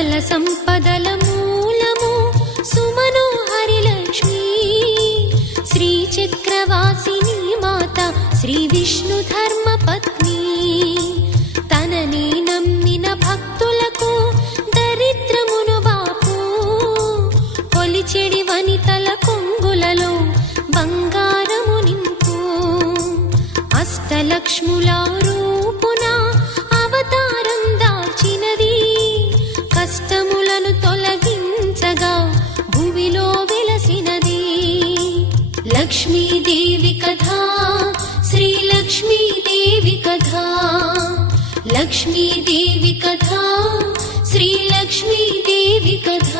సకల సంపదల మూలము సుమనోహరి లక్ష్మీ శ్రీ చక్రవాసిని మాత శ్రీ విష్ణు ధర్మ పత్ని తనని నమ్మిన భక్తులకు దరిద్రమును బాపు కొలిచెడి వనితల కొంగులలో బంగారము నింపు అష్టలక్ష్ముల రూపున అవతారం దాల్చినది కష్టములను తొలగించగా భూమిలో వెలసినది లక్ష్మీదేవి కథ శ్రీ లక్ష్మీదేవి కథ లక్ష్మీదేవి కథ శ్రీ లక్ష్మీదేవి కథ